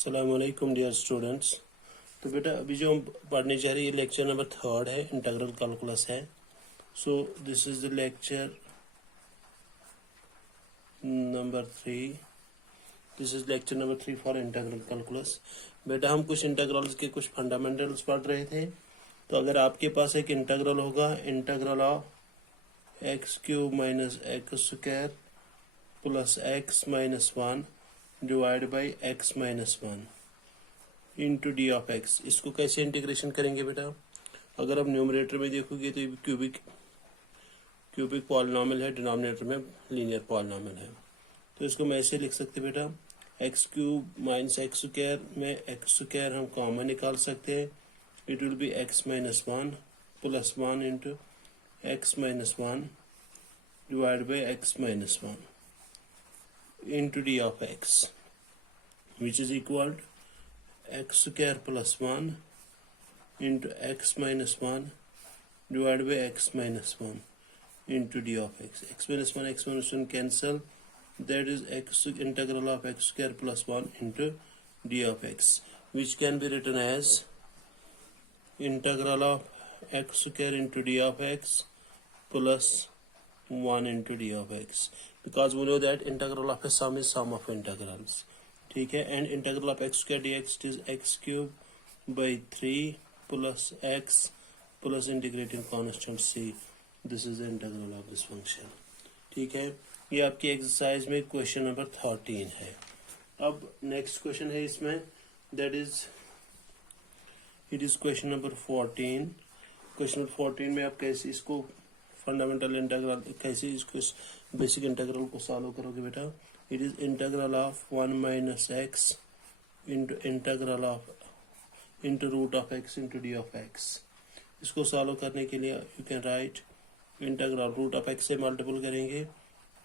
अस्सलामुअलैकुम dear students. तो बेटा अभी जो हम पढ़ने जा रहे हैं ये लेक्चर नंबर 3 है, इंटीग्रल कैलकुलस है। So this is the lecture number 3। This is lecture number 3 for integral calculus. बेटा हम कुछ इंटीग्रल्स के कुछ फंडामेंटल्स पढ़ रहे थे। तो अगर आपके पास एक इंटीग्रल होगा, integral of x cube minus x square plus x minus 1 divide by x minus 1 into d of x, इसको कैसे इंटीग्रेशन करेंगे बेटा? अगर आप न्यूमरेटर में देखोगे तो क्यूबिक पॉलिनॉमियल है, डिनोमिनेटर में लीनियर पॉलिनॉमियल है। तो इसको मैं ऐसे लिख सकते बेटा, x cube minus x square में एक्स स्क्वायर हम कॉमन निकाल सकते हैं। It will be x minus 1 plus 1 into x minus 1 divide by x minus 1 into d of x which is equal x square plus 1 into x minus 1 divided by x minus 1 into d of x. X minus 1 cancel. That is x integral of x square plus 1 into d of x, which can be written as integral of x square into d of x plus 1 into d of x, because we know that integral of a sum is sum of integrals. ठीक है, and integral of x square d x is x cube by 3 plus x plus integrating constant c. This is the integral of this function. ठीक है, ये आपकी exercise में question number 13 है। अब next question है इसमें, that is it is question number 14। Question number 14 में आप कैसे इसको फंडामेंटल इंटीग्रल, कैसे इसको बेसिक इंटीग्रल को सॉल्व करोगे बेटा? It is integral of 1 minus x into root of x into d of x. इसको सॉल्व करने के लिए you can write integral root of x से मल्टीपल करेंगे,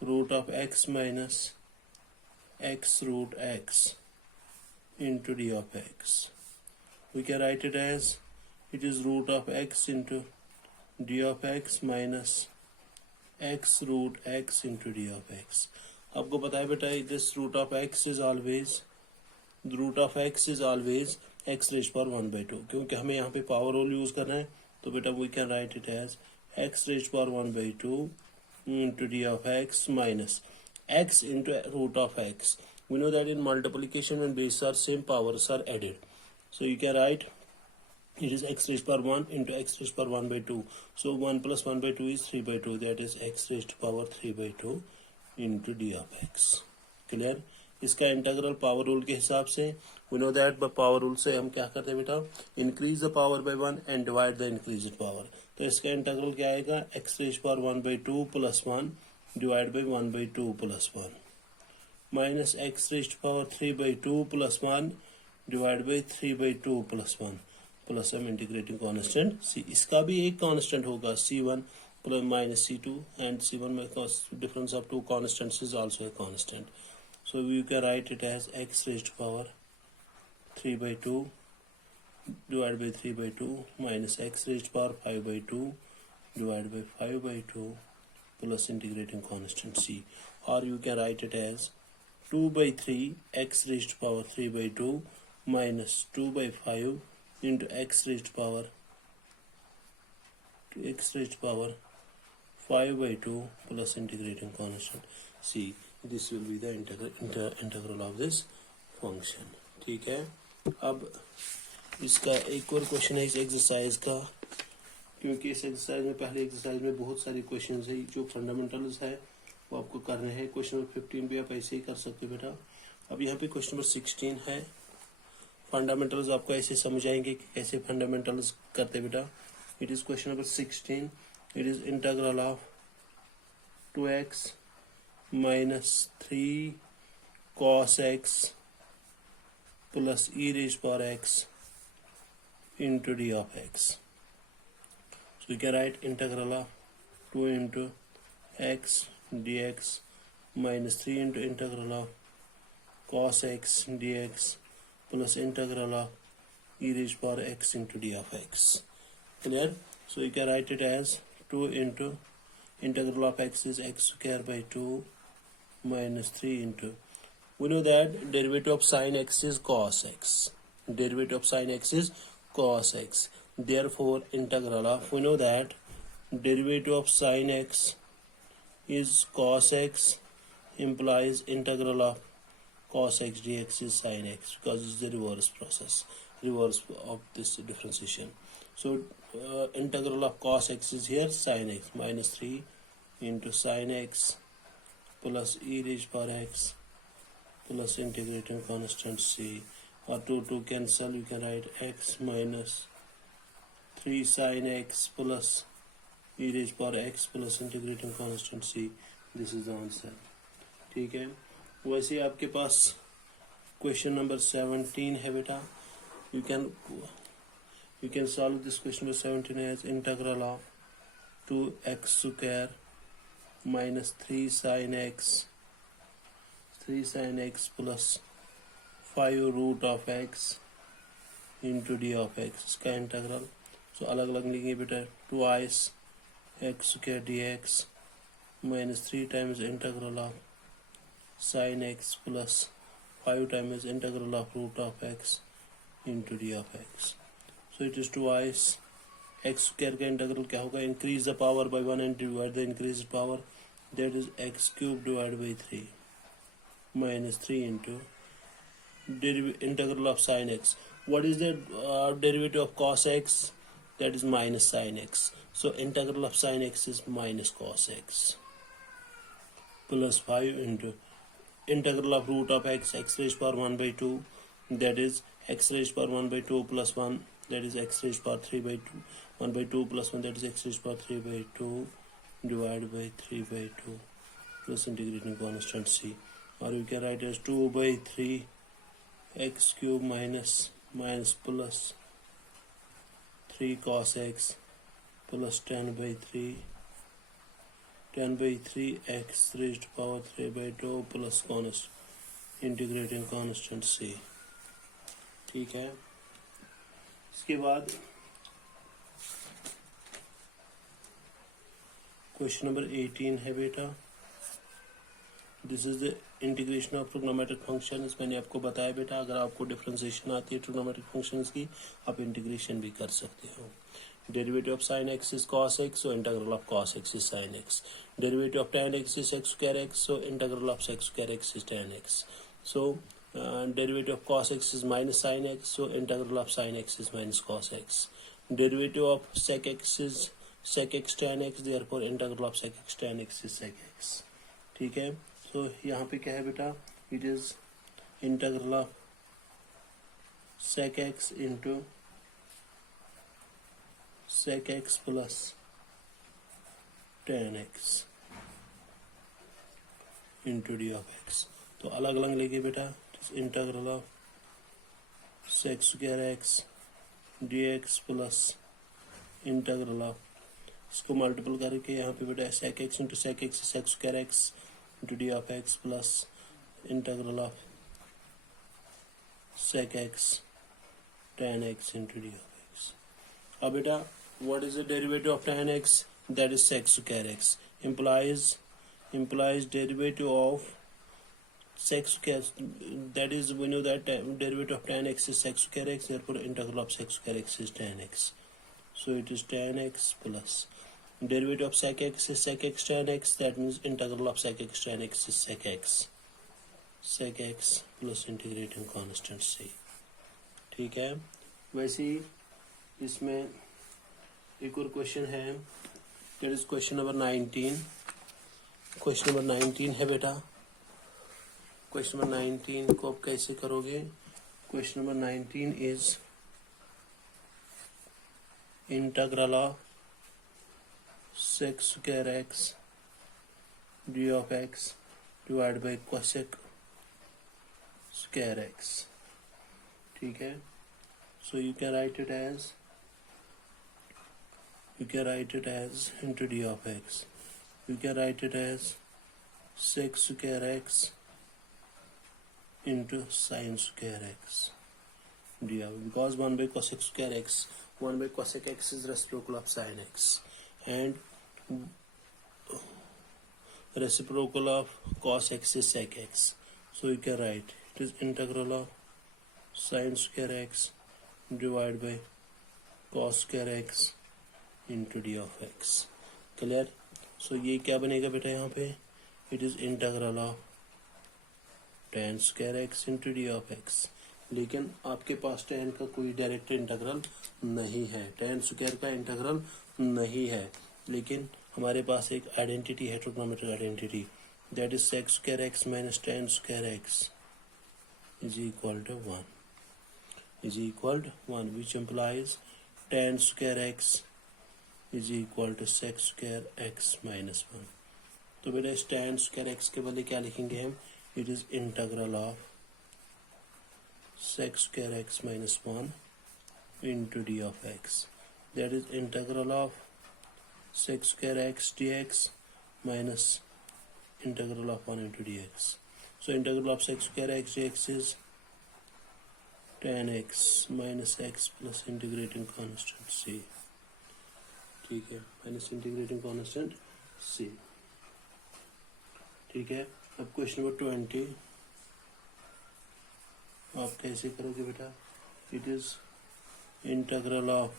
root of x minus x root x into d of x. We can write it as it is root of x into d of x minus x root x into d of x. आपको पता है बेटा, this root of x is always x raise power 1/2, क्योंकि हमें यहाँ पे power rule use करना है। तो बेटा we can write it as x raise power 1/2 into d of x minus x into root of x. We know that in multiplication when base are same powers are added, so you can write it is x raised power 1 into x raised power 1/2. So 1 plus 1/2 is 3/2, that is x raised power 3/2 into d of x. Clear? इसका integral power rule के हिसाब से, we know that power rule से हम क्या करते हैं बेटा, increase the power by 1 and divide the increased power. तो इसका इंटीग्रल क्या आएगा, x raise power 1/2 plus 1 divide by 1/2 plus 1 minus x raise power 3/2 plus 1 divide by 3/2 plus 1 plus हम इंटीग्रेटिंग कॉन्स्टेंट सी। इसका भी एक कॉन्स्टेंट होगा C1 plus minus C2, and C1 difference of two constants is also a constant. So you can write it as x raised to power 3/2 divided by 3/2 minus x raised to power 5/2 divided by 5/2 plus integrating constant C. Or you can write it as 2/3 x raised to power 3/2 minus 2/5 into x raised to power 5/2 plus integrating constant c. This will be the integral of this function. ठीक है, अब इसका एक और question है इस exercise का, क्योंकि इस एक्सरसाइज में पहले एक्सरसाइज में बहुत सारी क्वेश्चंस है जो फंडामेंटल्स है वो आपको करने हैं। क्वेश्चन नंबर 15 भी आप ऐसे ही कर सकते हो बेटा। अब यहाँ पे क्वेश्चन नंबर 16 है, फंडामेंटल्स आपको ऐसे समझ आएंगे कि कैसे फंडामेंटल्स करते बेटा। It is question number 16। It is integral of 2x minus 3 cos x plus e raised power x into d of x. So we can write integral of 2 into x dx minus 3 into integral of cos x dx plus integral of e raised power x into d of x. Clear? So you can write it as 2 into integral of x is x square by 2 minus 3 into We know that derivative of sin x is cos x. Derivative of sin x is cos x. Therefore, integral of, we know that derivative of sin x is cos x implies integral of cos x dx is sin x, because it's the reverse process, reverse of this differentiation. So integral of cos x is here sin x, minus 3 into sin x plus e raised power x plus integrating constant c, or 2 cancel, you can write x minus 3 sin x plus e raised power x plus integrating constant c. This is the answer. ठीक है, वैसे आपके पास question number 17 है बेटा. You can solve this question number 17 as integral of 2x square minus 3 sin x plus 5 root of x into d of x, इसका integral. सो अलग अलग लिखेंगे बेटा. Twice x square dx minus 3 times integral of sin x plus 5 times integral of root of x into d of x. So it is twice x square का integral क्या होगा? Increase the power by 1 and divide the increase power, that is x cube divided by 3 minus 3 into integral of sin x. What is the derivative of cos x? That is minus sin x. So integral of sin x is minus cos x plus 5 into integral of root of x, x raised power 1 by 2, that is x raised power 1 by 2 plus 1, that is x raised power 3 by 2, 1 by 2 plus 1, that is x raised power 3 by 2 divided by 3 by 2 plus integrating constant c, or you can write as 2 by 3 x cube minus plus 3 cos x plus 10 by 3 x raised to power 3 by 2 plus constant integrating constant c. ठीक है, इसके बाद question number 18 है बेटा. This is the integration of trigonometric functions. मैंने आपको बताया बेटा, अगर आपको डिफरेंशिएशन आती है ट्रिग्नोमेट्रिक फंक्शंस की, आप इंटीग्रेशन भी कर सकते हो. Derivative of sin x is cos x, so integral of cos x is sin x. Derivative of tan x is x square x, so integral of sec square x is tan x. So derivative of cos x is minus sin x, so integral of sin x is minus cos x. Derivative of sec x is sec x tan x, therefore integral of sec x tan x is sec x. ठीक है, so यहाँ पे क्या है बेटा? It is integral of sec x into sec x plus tan x into d of x. तो अलग अलग लेंगे बेटा. Integral of sec square x dx plus integral of, इसको मल्टीपल करके यहाँ पे बेटा sec x into sec x sec square x into d of x plus integral of sec x tan x into d of x. अब बेटा, what is the derivative of tan x? That is sec square x. Implies derivative of sec square, that is, we know that derivative of tan x is sec square x, therefore integral of sec square x is tan x. So it is tan x plus derivative of sec x is sec x tan x, that means integral of sec x tan x is sec x plus integrating constant c. ठीक है, वैसे ही इसमें एक और question है, that is question number 19. Question number 19 है बेटा. Question number 19 को आप कैसे करोगे? Question number 19 is integral of sec square x d of x divided by cosec square x. ठीक है, so you can write it as into d of x. You can write it as sec square x into sin square x d of, because 1 by cosec square x, 1 by cosec x is reciprocal of sin x and reciprocal of cos x is sec x. So you can write it is integral of sin square x divided by cos square x into d of x. Clear? So ये क्या बनेगा बेटा यहाँ पे? It is integral of tan square x into d of x. लेकिन आपके पास tan का कोई डायरेक्ट इंटीग्रल नहीं है, tan स्क्वायर का इंटीग्रल नहीं है, लेकिन हमारे पास एक आइडेंटिटी है, trigonometric identity, that is sec square x minus tan square x is equal to 1, which implies tan square x is equal to sec square x minus 1. तो बेटा इस tan स्क्वायर एक्स के बदले क्या लिखेंगे हम? It is integral of sec square x minus 1 into d of x. That is integral of sec square x dx minus integral of 1 into dx. So integral of sec square x dx is tan x minus x plus integrating constant c. ठीक है, minus integrating constant c. ठीक है. अब question number 20 आप कैसे करोगे बेटा? It is integral of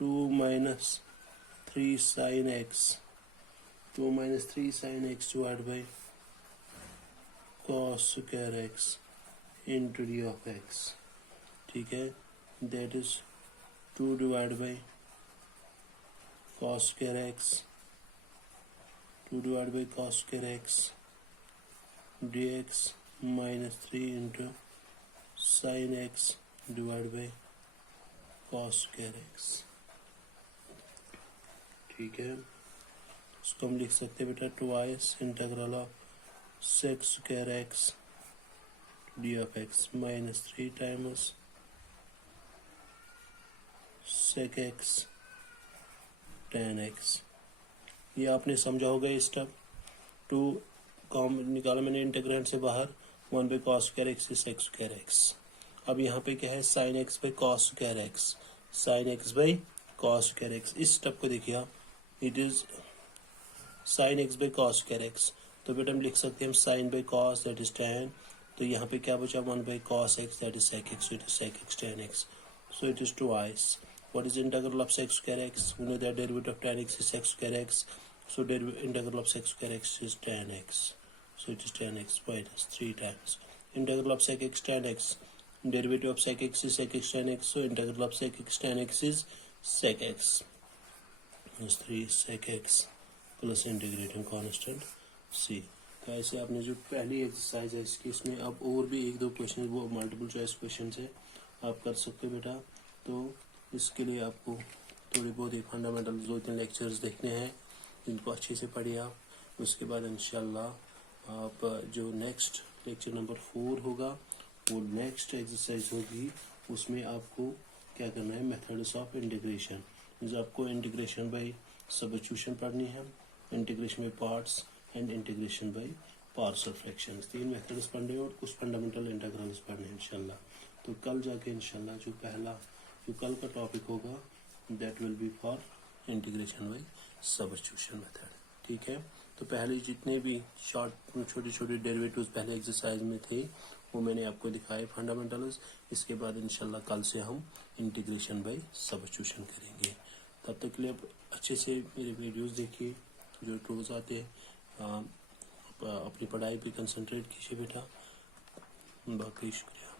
2 minus 3 sin x divided by cos square x into d of x. ठीक है, that is 2 divided by cos square x dx minus 3 into sin x divided by cos square x. ठीक है, इसको हम लिख सकते हैं बेटा twice integral of sec square x d of x minus 3 times sec x tan x. ये आपने समझा होगा इस स्टेप. 2 कॉम निकाला मैंने इंटीग्रेंड से बाहर, 1 by cos square x is sec square x. अब यहाँ पे क्या है? sin x by cos square x. sin x by cos square x. इस स्टेप को देखिए आप, it is sin x by cos square x. तो बेटा हम लिख सकते हैं sin by cos that is tan. तो यहाँ पे क्या बचा? 1 by cos x that is sec x. So it is sec x tan x. So it is twice. What is integral of sec square x? We know that derivative of tan x is sec square x. So integral of sec square x is tan x. So it is tan x minus 3 times integral of sec x tan x. Derivative of sec x is sec x tan x. So integral of sec x tan x is sec x minus 3 sec x plus integrating constant c. तो ऐसे आपने जो पहली exercise है इसकी, इसमें अब और भी 1-2 क्वेश्चन वो मल्टीपल चॉइस क्वेश्चन है, आप कर सकते हो बेटा. तो इसके लिए आपको थोड़ी बहुत ही फंडामेंटल 2-3 लेक्चर्स देखने हैं, जिनको अच्छे से पढ़िए आप. उसके बाद इंशाल्लाह आप जो नेक्स्ट लेक्चर नंबर 4 होगा वो नेक्स्ट एक्सरसाइज होगी. उसमें आपको क्या करना है? Methods of integration. आपको इंटीग्रेशन बाय सब्स्टिट्यूशन पढ़नी है, integration by parts and integration by partial fractions. 3 methods पढ़ने और कुछ फंडामेंटल इंटीग्रल्स पढ़ने हैं इंशाल्लाह. तो कल जाके इंशाल्लाह जो कल का टॉपिक होगा that will be for integration by substitution method. ठीक है, तो पहले जितने भी छोटे डेरिवेटिव्स पहले एक्सरसाइज में थे वो मैंने आपको दिखाए फंडामेंटल्स. इसके बाद इंशाल्लाह कल से हम इंटीग्रेशन बाय सब्स्टिट्यूशन करेंगे. तब तक के लिए अच्छे से मेरे वीडियोस देखिए जो रोज आते हैं. अपनी पढ़ाई पे कंसंट्रेट कीजिए बेटा. बाकी शुक्रिया.